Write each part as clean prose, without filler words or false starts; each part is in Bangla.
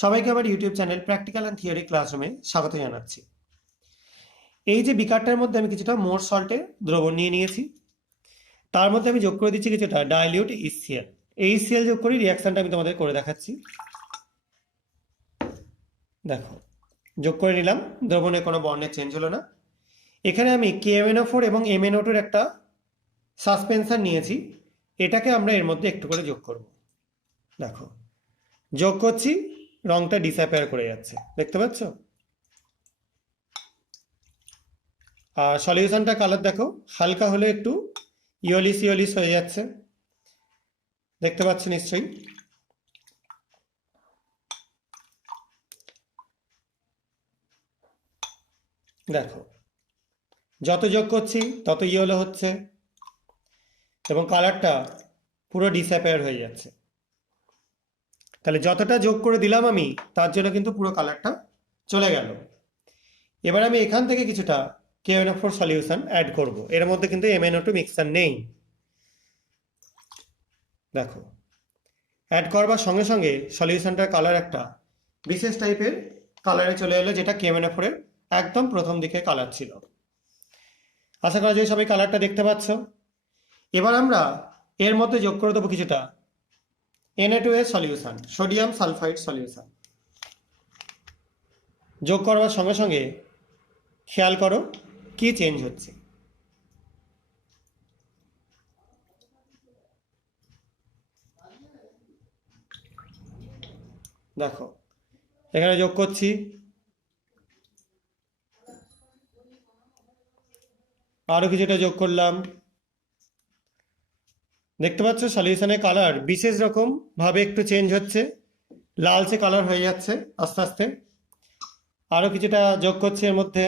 সবাইকে আমার YouTube channel practical and theory ক্লাসরুমে স্বাগত জানাচ্ছি। এই যে বিকারটার মধ্যে আমি কিছুটা মোর সল্টের দ্রবণ নিয়ে নিয়েছি, তার মধ্যে আমি যোগ করে দিচ্ছি কিছুটা ডাইলিউট HCl। এই HCl যোগ করি রিয়াকশনটা আমি তোমাদের করে দেখাচ্ছি। দেখো, যোগ করে নিলাম, দ্রবণে কোনো বর্ণের চেঞ্জ হলো না। এখানে আমি KMnO4 এবং MnO2 একটা সাসপেনশন নিয়েছি, এটাকে আমরা এর মধ্যে একটু করে যোগ করব। দেখো, যোগ করছি, রংটা ডিসঅ্যাপিয়ার করে যাচ্ছে, দেখতে পাচ্ছ? আর সলিউশনটা কালার দেখো, হালকা হলে একটু ইয়লিশ ইয়লিশ হয়ে যাচ্ছে, দেখতে পাচ্ছ নিশ্চয়ই। দেখো, যত যোগ করছি তত ইয়েলো হচ্ছে এবং কালারটা পুরো ডিসঅ্যাপিয়ার হয়ে যাচ্ছে। তাহলে যতটা যোগ করে দিলাম আমি, তার জন্য কিন্তু পুরো কালারটা চলে গেল। এবার আমি এখান থেকে কিছুটা KMnO4 সলিউশন অ্যাড করব। এর মধ্যে কিন্তু MnO2 মিক্সচার নেই। দেখো, অ্যাড করবার সঙ্গে সঙ্গে সলিউশনটার কালার একটা বিশেষ টাইপের কালারে চলে এলো, যেটা KMnO4 এর একদম প্রথম দিকে কালার ছিল। আশা করা যায় সবাই কালারটা দেখতে পাচ্ছ। এবার আমরা এর মধ্যে যোগ করে দেবো কিছুটা Na2 solution, sodium sulphide solution. যোগ করবার সঙ্গে সঙ্গে খেয়াল করো কি চেঞ্জ হচ্ছে। দেখো, এখানে যোগ করছি, আরো কিছুটা যোগ করলাম। দেখতে পাচ্ছ সলিউশনের কালার বিশেষ রকম ভাবে একটু চেঞ্জ হচ্ছে, লালচে কালার হয়ে যাচ্ছে আস্তে আস্তে। আরো কিছুটা যোগ করছি এর মধ্যে।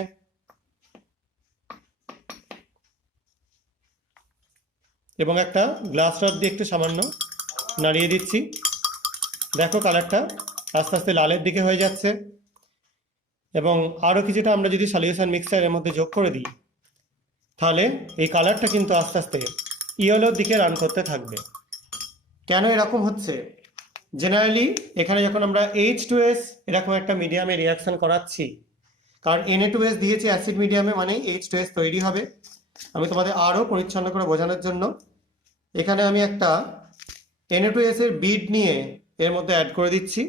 এবং একটা গ্লাস রড দিয়ে একটু সামান্য নাড়িয়ে দিচ্ছি। দেখো, কালারটা আস্তে আস্তে লালের দিকে হয়ে যাচ্ছে। এবং আরও কিছুটা আমরা যদি সলিউশন মিক্সচার এর মধ্যে যোগ করে দিই, তাহলে এই কালারটা কিন্তু আস্তে আস্তে ইয়েলোর দিকে রান করতে থাকবে। কেন এরকম হচ্ছে? জেনারেলি এখানে যখন আমরা H2S এরকম একটা মিডিয়ামে রিয়াকশন করাচ্ছি, কারণ Na2S দিয়েছি অ্যাসিড মিডিয়ামে, মানে H2S তৈরি হবে। আমি তোমাদের আরও পরিচ্ছন্ন করে বোঝানোর জন্য এখানে আমি একটা Na2S এর বিড নিয়ে এর মধ্যে অ্যাড করে দিচ্ছি।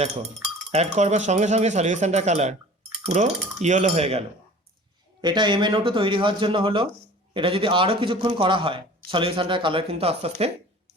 দেখো, অ্যাড করবার সঙ্গে সঙ্গে সলিউশনটার কালার পুরো ইয়েলো হয়ে গেল। এটা MnO2 তৈরি হওয়ার জন্য হলো। এটা যদি আরও কিছুক্ষণ করা হয়, সলিউশনটার কালার কিন্তু আস্তে আস্তে